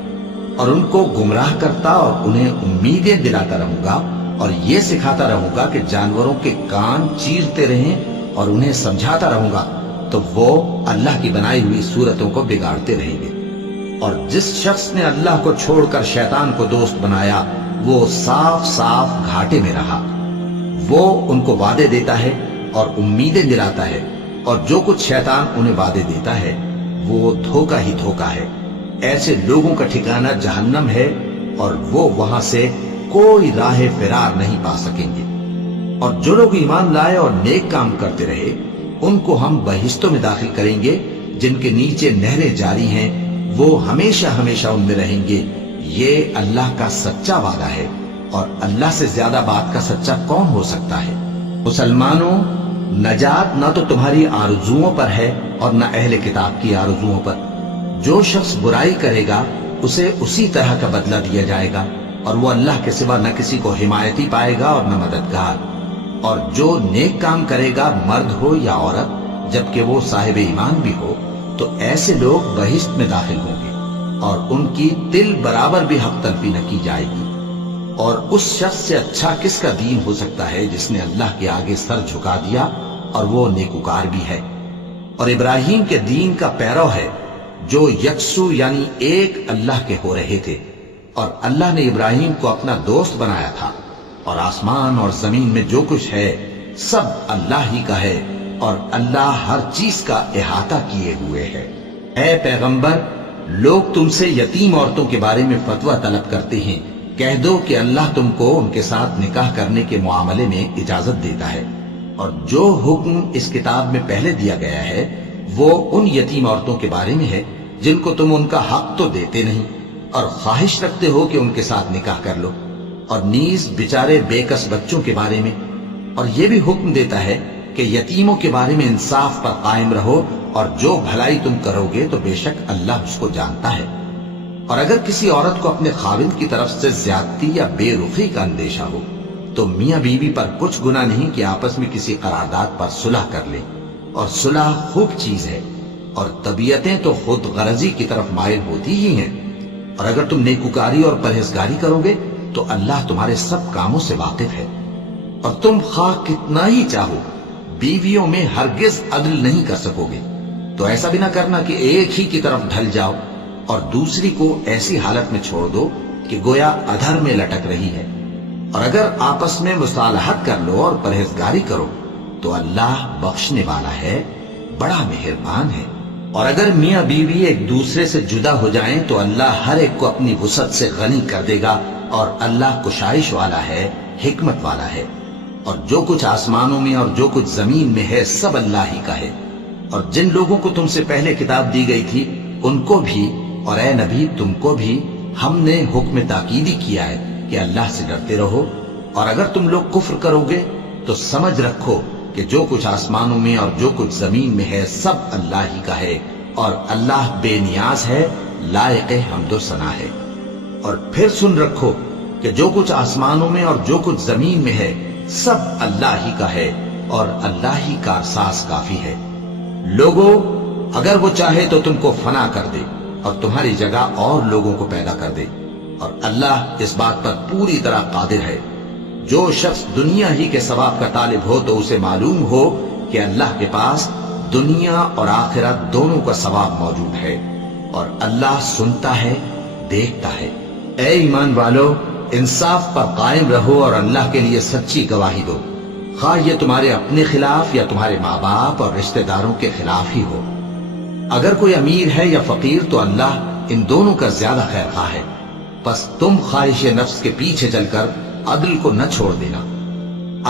اور ان کو گمراہ کرتا اور انہیں امیدیں دلاتا رہوں گا، اور یہ سکھاتا رہوں گا کہ جانوروں کے کان چیرتے رہیں، اور انہیں سمجھاتا رہوں گا تو وہ اللہ کی بنائی ہوئی صورتوں کو بگاڑتے رہیں گے۔ اور جس شخص نے اللہ کو چھوڑ کر شیطان کو دوست بنایا وہ صاف صاف گھاٹے میں رہا۔ وہ ان کو وعدے دیتا ہے اور امیدیں دلاتا ہے، اور جو کچھ شیطان انہیں وعدے دیتا ہے وہ دھوکہ ہی دھوکہ ہے۔ ایسے لوگوں کا ٹھکانہ جہنم ہے، اور وہ وہاں سے کوئی راہ فرار نہیں پا سکیں گے۔ اور جو لوگ ایمان لائے اور نیک کام کرتے رہے ان کو ہم بہشتوں میں داخل کریں گے جن کے نیچے نہریں جاری ہیں، وہ ہمیشہ ہمیشہ ان میں رہیں گے۔ یہ اللہ کا سچا وعدہ ہے، اور اللہ سے زیادہ بات کا سچا کون ہو سکتا ہے؟ مسلمانوں، نجات نہ تو تمہاری آرزوؤں پر ہے اور نہ اہل کتاب کی آرزوؤں پر۔ جو شخص برائی کرے گا اسے اسی طرح کا بدلہ دیا جائے گا، اور وہ اللہ کے سوا نہ کسی کو حمایتی پائے گا اور نہ مددگار۔ اور جو نیک کام کرے گا مرد ہو یا عورت جبکہ وہ صاحب ایمان بھی ہو تو ایسے لوگ بہشت میں داخل ہوں گے، اور ان کی تل برابر بھی حق تلفی نہ کی جائے گی۔ اور اس شخص سے اچھا کس کا دین ہو سکتا ہے جس نے اللہ کے آگے سر جھکا دیا اور وہ نیکوکار بھی ہے، اور ابراہیم کے دین کا پیرو ہے جو یکسو یعنی ایک اللہ کے ہو رہے تھے، اور اللہ نے ابراہیم کو اپنا دوست بنایا تھا۔ اور آسمان اور زمین میں جو کچھ ہے سب اللہ ہی کا ہے، اور اللہ ہر چیز کا احاطہ کیے ہوئے ہے۔ اے پیغمبر، لوگ تم سے یتیم عورتوں کے بارے میں فتویٰ طلب کرتے ہیں، کہہ دو کہ اللہ تم کو ان کے ساتھ نکاح کرنے کے معاملے میں اجازت دیتا ہے، اور جو حکم اس کتاب میں پہلے دیا گیا ہے وہ ان یتیم عورتوں کے بارے میں ہے جن کو تم ان کا حق تو دیتے نہیں، اور خواہش رکھتے ہو کہ ان کے ساتھ نکاح کر لو، اور نیز بیچارے بے کس بچوں کے بارے میں۔ اور یہ بھی حکم دیتا ہے کہ یتیموں کے بارے میں انصاف پر قائم رہو، اور جو بھلائی تم کرو گے تو بے شک اللہ اس کو جانتا ہے۔ اور اگر کسی عورت کو اپنے خاوند کی طرف سے زیادتی یا بے رخی کا اندیشہ ہو تو میاں بیوی پر کچھ گناہ نہیں کہ آپس میں کسی قرارداد پر صلح کر لیں، اور صلح خوب چیز ہے، اور طبیعتیں تو خود غرضی کی طرف مائل ہوتی ہی ہیں۔ اور اگر تم نیکوکاری اور پرہیزگاری کرو گے تو اللہ تمہارے سب کاموں سے واقف ہے۔ اور تم خواہ کتنا ہی چاہو بیویوں میں ہرگز عدل نہیں کر سکو گے، تو ایسا بھی نہ کرنا کہ ایک ہی کی طرف ڈھل جاؤ اور دوسری کو ایسی حالت میں چھوڑ دو کہ گویا ادھر میں لٹک رہی ہے۔ اور اگر آپس میں مصالحت کر لو اور پرہیزگاری کرو تو اللہ بخشنے والا ہے، بڑا مہربان ہے۔ اور اگر میاں بیوی ایک دوسرے سے جدا ہو جائیں تو اللہ ہر ایک کو اپنی وسعت سے غنی کر دے گا، اور اللہ کشائش والا ہے، حکمت والا ہے۔ اور جو کچھ آسمانوں میں اور جو کچھ زمین میں ہے سب اللہ ہی کا ہے۔ اور جن لوگوں کو تم سے پہلے کتاب دی گئی تھی ان کو بھی اور اے نبی تم کو بھی ہم نے حکم تاکیدی کیا ہے کہ اللہ سے ڈرتے رہو، اور اگر تم لوگ کفر کرو گے تو سمجھ رکھو کہ جو کچھ آسمانوں میں اور جو کچھ زمین میں ہے سب اللہ ہی کا ہے، اور اللہ بے نیاز ہے، لائق حمد و ثنا ہے۔ اور پھر سن رکھو کہ جو کچھ آسمانوں میں اور جو کچھ زمین میں ہے سب اللہ ہی کا ہے، اور اللہ ہی کارساز کافی ہے۔ لوگوں، اگر وہ چاہے تو تم کو فنا کر دے اور تمہاری جگہ اور لوگوں کو پیدا کر دے، اور اللہ اس بات پر پوری طرح قادر ہے۔ جو شخص دنیا ہی کے ثواب کا طالب ہو تو اسے معلوم ہو کہ اللہ کے پاس دنیا اور آخرت دونوں کا ثواب موجود ہے، اور اللہ سنتا ہے، دیکھتا ہے۔ اے ایمان والو، انصاف پر قائم رہو اور اللہ کے لیے سچی گواہی دو، خواہ یہ تمہارے اپنے خلاف یا تمہارے ماں باپ اور رشتہ داروں کے خلاف ہی ہو۔ اگر کوئی امیر ہے یا فقیر تو اللہ ان دونوں کا زیادہ خیر خواہ ہے، پس تم خواہش نفس کے پیچھے چل کر عدل کو نہ چھوڑ دینا۔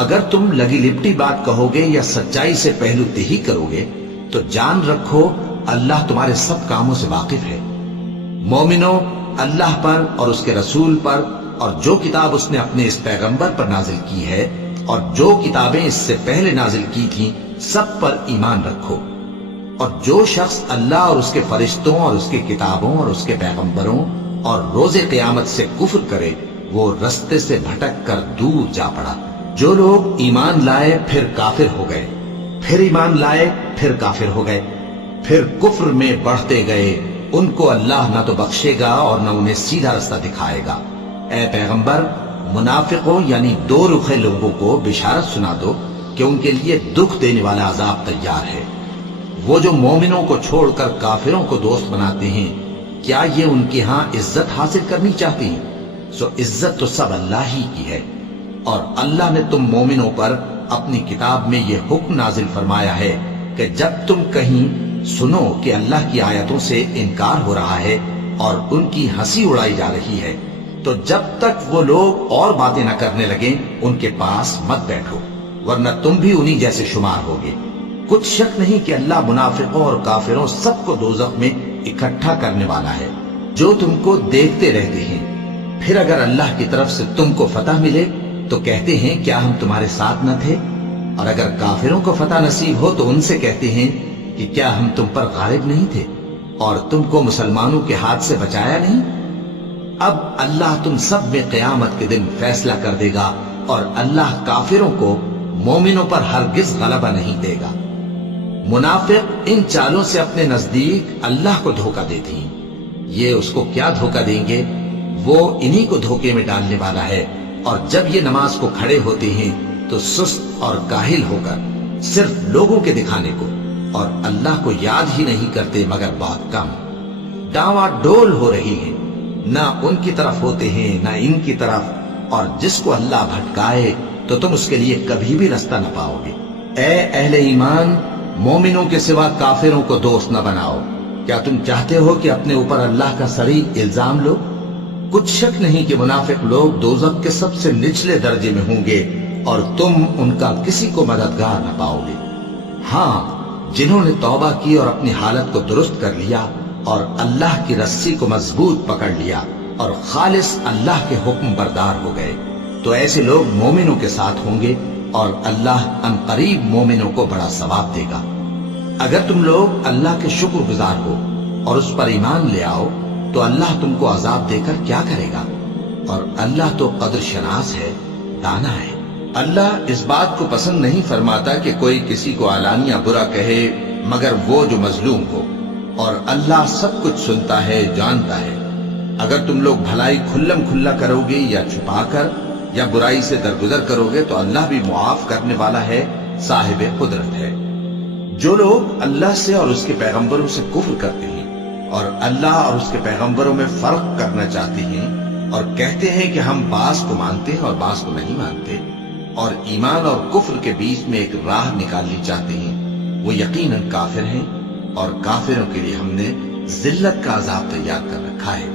اگر تم لگی لپٹی بات کہو گے یا سچائی سے پہلو تہی کرو گے تو جان رکھو اللہ تمہارے سب کاموں سے واقف ہے۔ مومنو، اللہ پر اور اس کے رسول پر اور جو کتاب اس نے اپنے اس پیغمبر پر نازل کی ہے اور جو کتابیں اس سے پہلے نازل کی تھیں سب پر ایمان رکھو۔ اور جو شخص اللہ اور اس کے فرشتوں اور اس کے کتابوں اور اس کے پیغمبروں اور روز قیامت سے کفر کرے وہ رستے سے بھٹک کر دور جا پڑا۔ جو لوگ ایمان لائے پھر کافر ہو گئے، پھر ایمان لائے پھر کافر ہو گئے، پھر کفر میں بڑھتے گئے، ان کو اللہ نہ تو بخشے گا اور نہ انہیں سیدھا رستہ دکھائے گا۔ اے پیغمبر، منافقوں یعنی دو رخے لوگوں کو بشارت سنا دو کہ ان کے لیے دکھ دینے والا عذاب تیار ہے۔ وہ جو مومنوں کو چھوڑ کر کافروں کو دوست بناتے ہیں، کیا یہ ان کے ہاں عزت حاصل کرنی چاہتے ہیں؟ سو عزت تو سب اللہ ہی کی ہے۔ اور اللہ نے تم مومنوں پر اپنی کتاب میں یہ حکم نازل فرمایا ہے کہ جب تم کہیں سنو کہ اللہ کی آیتوں سے انکار ہو رہا ہے اور ان کی ہنسی اڑائی جا رہی ہے تو جب تک وہ لوگ اور باتیں نہ کرنے لگیں ان کے پاس مت بیٹھو، ورنہ تم بھی انہی جیسے شمار ہوگے۔ کچھ شک نہیں کہ اللہ منافقوں اور کافروں سب کو دوزخ میں اکٹھا کرنے والا ہے جو تم کو دیکھتے رہتے ہیں۔ پھر اگر اللہ کی طرف سے تم کو فتح ملے تو کہتے ہیں کیا ہم تمہارے ساتھ نہ تھے؟ اور اگر کافروں کو فتح نصیب ہو تو ان سے کہتے ہیں کہ کیا ہم تم پر غالب نہیں تھے اور تم کو مسلمانوں کے ہاتھ سے بچایا نہیں؟ اب اللہ تم سب میں قیامت کے دن فیصلہ کر دے گا اور اللہ کافروں کو مومنوں پر ہرگز غلبہ نہیں دے گا۔ منافق ان چالوں سے اپنے نزدیک اللہ کو دھوکہ دیتے ہیں، یہ اس کو کیا دھوکہ دیں گے؟ وہ انہی کو دھوکے میں ڈالنے والا ہے۔ اور جب یہ نماز کو کھڑے ہوتے ہیں تو سست اور کاہل ہو کر صرف لوگوں کے دکھانے کو اور اللہ کو یاد ہی نہیں کرتے مگر بہت کم، ڈاواں ڈول ہو رہی ہیں، نہ ان کی طرف ہوتے ہیں نہ ان کی طرف، اور جس کو اللہ بھٹکائے تو تم اس کے لیے کبھی بھی رستہ نہ پاؤ گے۔ اے اہل ایمان، مومنوں کے سوا کافروں کو دوست نہ بناؤ۔ کیا تم چاہتے ہو کہ اپنے اوپر اللہ کا صریح الزام لو؟ کچھ شک نہیں کہ منافق لوگ دوزخ کے سب سے نچلے درجے میں ہوں گے اور تم ان کا کسی کو مددگار نہ پاؤ گے۔ ہاں، جنہوں نے توبہ کی اور اپنی حالت کو درست کر لیا اور اللہ کی رسی کو مضبوط پکڑ لیا اور خالص اللہ کے حکم بردار ہو گئے تو ایسے لوگ مومنوں کے ساتھ ہوں گے اور اللہ ان قریب مومنوں کو بڑا ثواب دے گا۔ اگر تم لوگ اللہ کے شکر گزار ہو اور اس پر ایمان لے آؤ تو اللہ تم کو عذاب دے کر کیا کرے گا؟ اور اللہ تو قدر شناس ہے، دانا ہے۔ اللہ اس بات کو پسند نہیں فرماتا کہ کوئی کسی کو علانیہ برا کہے مگر وہ جو مظلوم ہو، اور اللہ سب کچھ سنتا ہے، جانتا ہے۔ اگر تم لوگ بھلائی کھلم کھلا کرو گے یا چھپا کر یا برائی سے درگزر کرو گے تو اللہ بھی معاف کرنے والا ہے، صاحب قدرت ہے۔ جو لوگ اللہ سے اور اس کے پیغمبروں سے کفر کرتے ہیں اور اللہ اور اس کے پیغمبروں میں فرق کرنا چاہتے ہیں اور کہتے ہیں کہ ہم بعض کو مانتے ہیں اور بعض کو نہیں مانتے اور ایمان اور کفر کے بیچ میں ایک راہ نکالنی چاہتے ہیں، وہ یقیناً کافر ہیں اور کافروں کے لیے ہم نے ذلت کا عذاب تیار کر رکھا ہے۔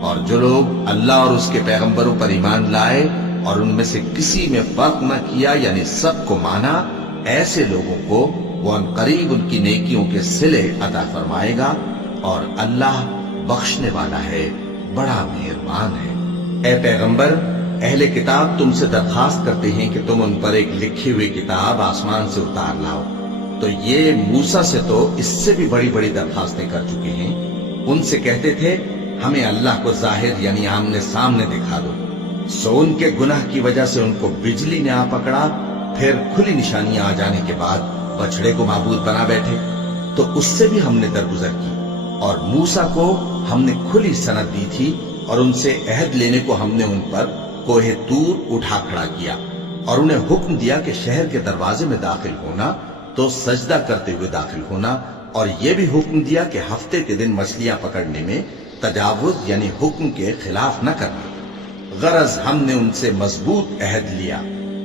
اور جو لوگ اللہ اور اس کے پیغمبروں پر ایمان لائے اور ان میں سے کسی میں فرق نہ کیا یعنی سب کو مانا، ایسے لوگوں کو وہ ان قریب ان کی نیکیوں کے صلے عطا فرمائے گا اور اللہ بخشنے والا ہے، بڑا مہربان ہے۔ اے پیغمبر، اہل کتاب تم سے درخواست کرتے ہیں کہ تم ان پر ایک لکھی ہوئی کتاب آسمان سے اتار لاؤ، تو یہ موسیٰ سے تو اس سے بھی بڑی بڑی درخواستیں کر چکے ہیں۔ ان سے کہتے تھے ہمیں اللہ کو ظاہر یعنی آمنے سامنے دکھا دو، سو ان کے گناہ کی وجہ سے ان کو بجلی نے آ پکڑا، پھر کھلی نشانیاں آ جانے کے بعد بچڑے کو معبود بنا بیٹھے، تو اس سے بھی ہم نے درگزر کی۔ اور موسیٰ کو ہم نے کھلی سند دی تھی اور ان سے عہد لینے کو ہم نے ان پر کوہ طور اٹھا کھڑا کیا اور انہیں حکم دیا کہ شہر کے دروازے میں داخل ہونا تو سجدہ کرتے ہوئے داخل ہونا، اور یہ بھی حکم دیا کہ ہفتے کے دن مچھلیاں پکڑنے میں تجاوز یعنی حکم کے خلاف نہ کرنا۔ غرض ہم نے ان سے مضبوط عہد لیا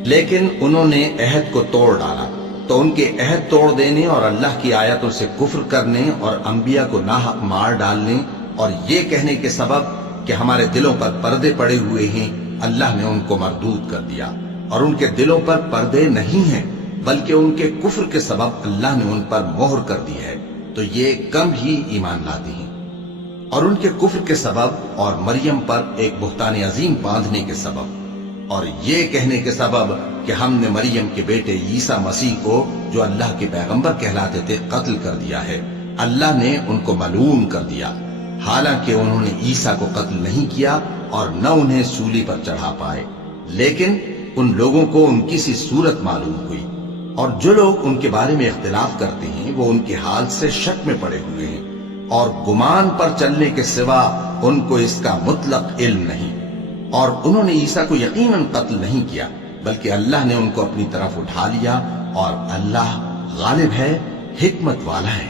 لیکن انہوں نے عہد کو توڑ ڈالا، تو ان کے عہد توڑ دینے اور اللہ کی آیتوں سے کفر کرنے اور انبیاء کو ناحق مار ڈالنے اور یہ کہنے کے سبب کہ ہمارے دلوں پر پردے پڑے ہوئے ہیں، اللہ نے ان کو مردود کر دیا، اور ان کے دلوں پر پردے نہیں ہیں بلکہ ان کے کفر کے سبب اللہ نے ان پر مہر کر دی ہے، تو یہ کم ہی ایمان لاتے ہیں۔ اور ان کے کفر کے سبب اور مریم پر ایک بہتان عظیم باندھنے کے سبب اور یہ کہنے کے سبب کہ ہم نے مریم کے بیٹے عیسیٰ مسیح کو جو اللہ کے پیغمبر کہلاتے تھے قتل کر دیا ہے، اللہ نے ان کو ملعون کر دیا، حالانکہ انہوں نے عیسیٰ کو قتل نہیں کیا اور نہ انہیں سولی پر چڑھا پائے، لیکن ان لوگوں کو ان کی سی صورت معلوم ہوئی، اور جو لوگ ان کے بارے میں اختلاف کرتے ہیں وہ ان کے حال سے شک میں پڑے ہوئے ہیں، اور گمان پر چلنے کے سوا ان کو اس کا مطلق علم نہیں، اور انہوں نے عیسیٰ کو یقیناً قتل نہیں کیا بلکہ اللہ نے ان کو اپنی طرف اٹھا لیا، اور اللہ غالب ہے، حکمت والا ہے۔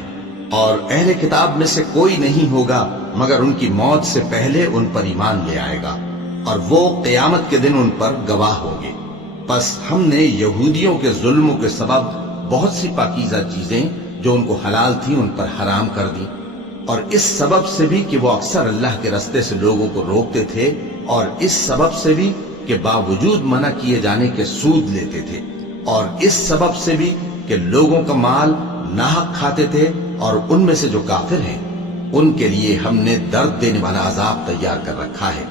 اور اہل کتاب میں سے کوئی نہیں ہوگا مگر ان کی موت سے پہلے ان پر ایمان لے آئے گا، اور وہ قیامت کے دن ان پر گواہ ہوں گے۔ پس ہم نے یہودیوں کے ظلموں کے سبب بہت سی پاکیزہ چیزیں جو ان کو حلال تھیں ان پر حرام کر دی، اور اس سبب سے بھی کہ وہ اکثر اللہ کے رستے سے لوگوں کو روکتے تھے، اور اس سبب سے بھی کہ باوجود منع کیے جانے کے سود لیتے تھے، اور اس سبب سے بھی کہ لوگوں کا مال ناحق کھاتے تھے، اور ان میں سے جو کافر ہیں ان کے لیے ہم نے درد دینے والا عذاب تیار کر رکھا ہے۔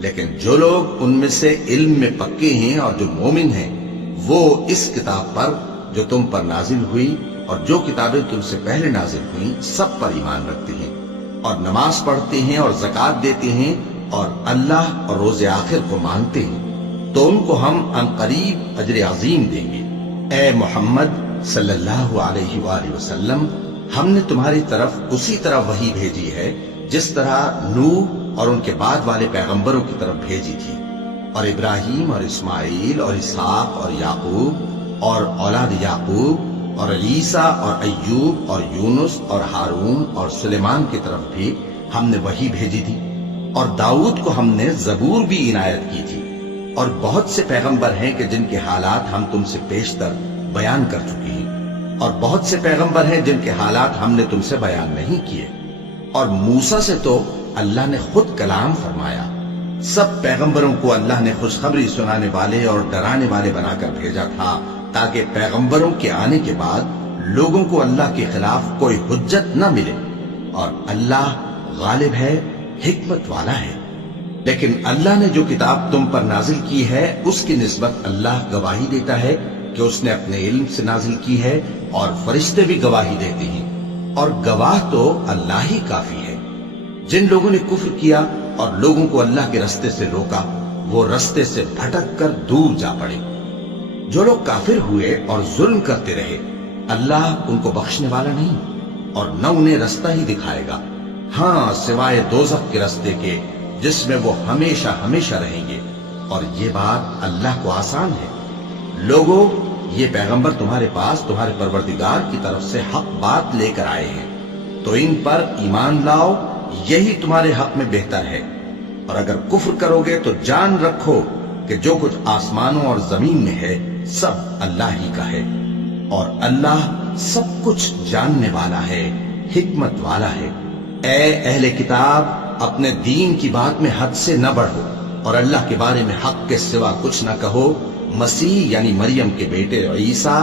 لیکن جو لوگ ان میں سے علم میں پکے ہیں اور جو مومن ہیں وہ اس کتاب پر جو تم پر نازل ہوئی اور جو کتابیں تم سے پہلے نازل ہوئیں سب پر ایمان رکھتے ہیں، اور نماز پڑھتے ہیں اور زکوٰۃ دیتے ہیں اور اللہ اور روز آخر کو مانتے ہیں، تو ان کو ہم عنقریب اجر عظیم دیں گے۔ اے محمد صلی اللہ علیہ وآلہ وسلم، ہم نے تمہاری طرف اسی طرح وحی بھیجی ہے جس طرح نوح اور ان کے بعد والے پیغمبروں کی طرف بھیجی تھی، اور ابراہیم اور اسماعیل اور اسحاق اور یعقوب اور اولاد یعقوب اور عیسیٰ اور ایوب اور یونس اور ہارون اور سلیمان کی طرف بھی ہم نے وحی بھیجی تھی، اور داؤد کو ہم نے زبور بھی عنایت کی تھی، اور بہت سے پیغمبر ہیں کہ جن کے حالات ہم تم سے پیشتر بیان کر چکے ہیں، اور بہت سے پیغمبر ہیں جن کے حالات ہم نے تم سے بیان نہیں کیے، اور موسیٰ سے تو اللہ نے خود کلام فرمایا۔ سب پیغمبروں کو اللہ نے خوشخبری سنانے والے اور ڈرانے والے بنا کر بھیجا تھا تاکہ پیغمبروں کے آنے کے بعد لوگوں کو اللہ کے خلاف کوئی حجت نہ ملے، اور اللہ غالب ہے، حکمت والا ہے۔ لیکن اللہ نے جو کتاب تم پر نازل کی ہے اس کی نسبت اللہ گواہی دیتا ہے کہ اس نے اپنے علم سے نازل کی ہے، اور فرشتے بھی گواہی دیتے ہیں، اور گواہ تو اللہ ہی کافی ہے۔ جن لوگوں نے کفر کیا اور لوگوں کو اللہ کے رستے سے روکا وہ رستے سے بھٹک کر دور جا پڑے۔ جو لوگ کافر ہوئے اور ظلم کرتے رہے اللہ ان کو بخشنے والا نہیں، اور نہ انہیں رستہ ہی دکھائے گا، ہاں سوائے دوزخ کے رستے کے جس میں وہ ہمیشہ ہمیشہ رہیں گے، اور یہ بات اللہ کو آسان ہے۔ لوگوں، یہ پیغمبر تمہارے پاس تمہارے پروردگار کی طرف سے حق بات لے کر آئے ہیں، تو ان پر ایمان لاؤ، یہی تمہارے حق میں بہتر ہے، اور اگر کفر کرو گے تو جان رکھو کہ جو کچھ آسمانوں اور زمین میں ہے سب اللہ ہی کا ہے، اور اللہ سب کچھ جاننے والا ہے، حکمت والا ہے۔ اے اہل کتاب، اپنے دین کی بات میں حد سے نہ بڑھو، اور اللہ کے بارے میں حق کے سوا کچھ نہ کہو۔ مسیح یعنی مریم کے بیٹے عیسیٰ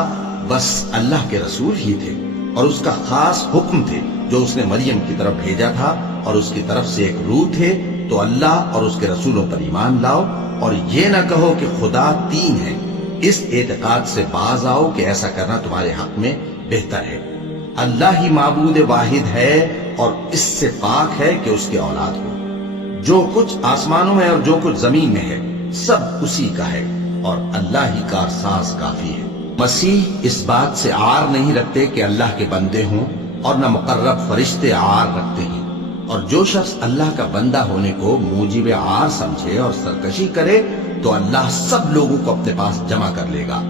بس اللہ کے رسول ہی تھے، اور اس کا خاص حکم تھے جو اس نے مریم کی طرف بھیجا تھا، اور اس کی طرف سے ایک روح تھے، تو اللہ اور اس کے رسولوں پر ایمان لاؤ، اور یہ نہ کہو کہ خدا تین ہے۔ اس اعتقاد سے باز آؤ کہ ایسا کرنا تمہارے حق میں بہتر ہے۔ اللہ ہی معبود واحد ہے اور اس سے پاک ہے کہ اس کی اولاد ہو۔ جو کچھ آسمانوں میں اور جو کچھ زمین میں ہے سب اسی کا ہے، اور اللہ ہی کارساز کافی ہے۔ مسیح اس بات سے عار نہیں رکھتے کہ اللہ کے بندے ہوں، اور نہ مقرب فرشتے عار رکھتے ہیں، اور جو شخص اللہ کا بندہ ہونے کو موجب عار سمجھے اور سرکشی کرے تو اللہ سب لوگوں کو اپنے پاس جمع کر لے گا۔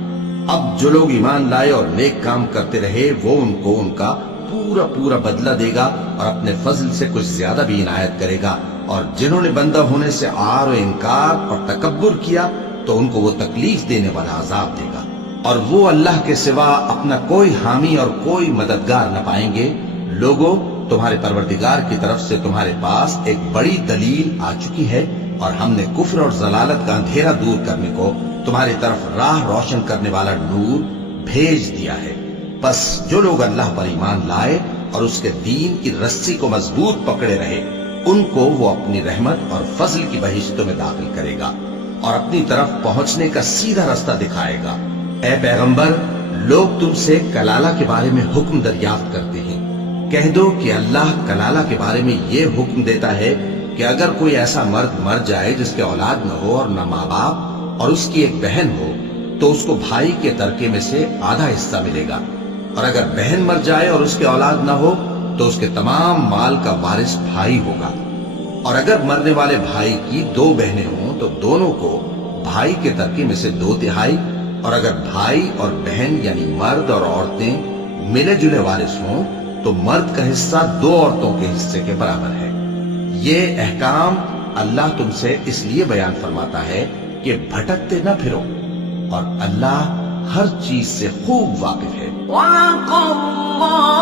اب جو لوگ ایمان لائے اور نیک کام کرتے رہے وہ ان کو ان کا پورا پورا بدلہ دے گا، اور اپنے فضل سے کچھ زیادہ بھی عنایت کرے گا۔ اور جنہوں نے بندہ ہونے سے عار و انکار اور تکبر کیا تو ان کو وہ تکلیف دینے والا عذاب دے گا، اور وہ اللہ کے سوا اپنا کوئی حامی اور کوئی مددگار نہ پائیں گے۔ لوگوں، تمہارے پروردگار کی طرف سے تمہارے پاس ایک بڑی دلیل آ چکی ہے، اور ہم نے کفر اور ضلالت کا اندھیرا دور کرنے کو تمہاری طرف راہ روشن کرنے والا نور بھیج دیا ہے۔ بس جو لوگ اللہ پر ایمان لائے اور اس کے دین کی رسی کو مضبوط پکڑے رہے، ان کو وہ اپنی رحمت اور فضل کی بہشتوں میں داخل کرے گا اور اپنی طرف پہنچنے کا سیدھا راستہ دکھائے گا۔ اے پیغمبر، لوگ تم سے کلالہ کے بارے میں حکم دریافت کرتے ہیں، کہہ دو کہ اللہ کلالہ کے بارے میں یہ حکم دیتا ہے کہ اگر کوئی ایسا مرد مر جائے جس کے اولاد نہ ہو اور نہ ماں باپ اور اس کی ایک بہن ہو، تو اس کو بھائی کے ترکے میں سے آدھا حصہ ملے گا، اور اگر بہن مر جائے اور اس کے اولاد نہ ہو تو اس کے تمام مال کا وارث بھائی ہوگا، اور اگر مرنے والے بھائی کی 2 بہنیں ہوں تو دونوں کو بھائی کے ترکے میں سے 2/3، اور اگر بھائی اور بہن یعنی مرد اور عورتیں ملے جلے وارث ہوں تو مرد کا حصہ 2 عورتوں کے حصے کے برابر ہے۔ یہ احکام اللہ تم سے اس لیے بیان فرماتا ہے کہ بھٹکتے نہ پھرو، اور اللہ ہر چیز سے خوب واقف ہے۔ وَلَقَ اللَّهُ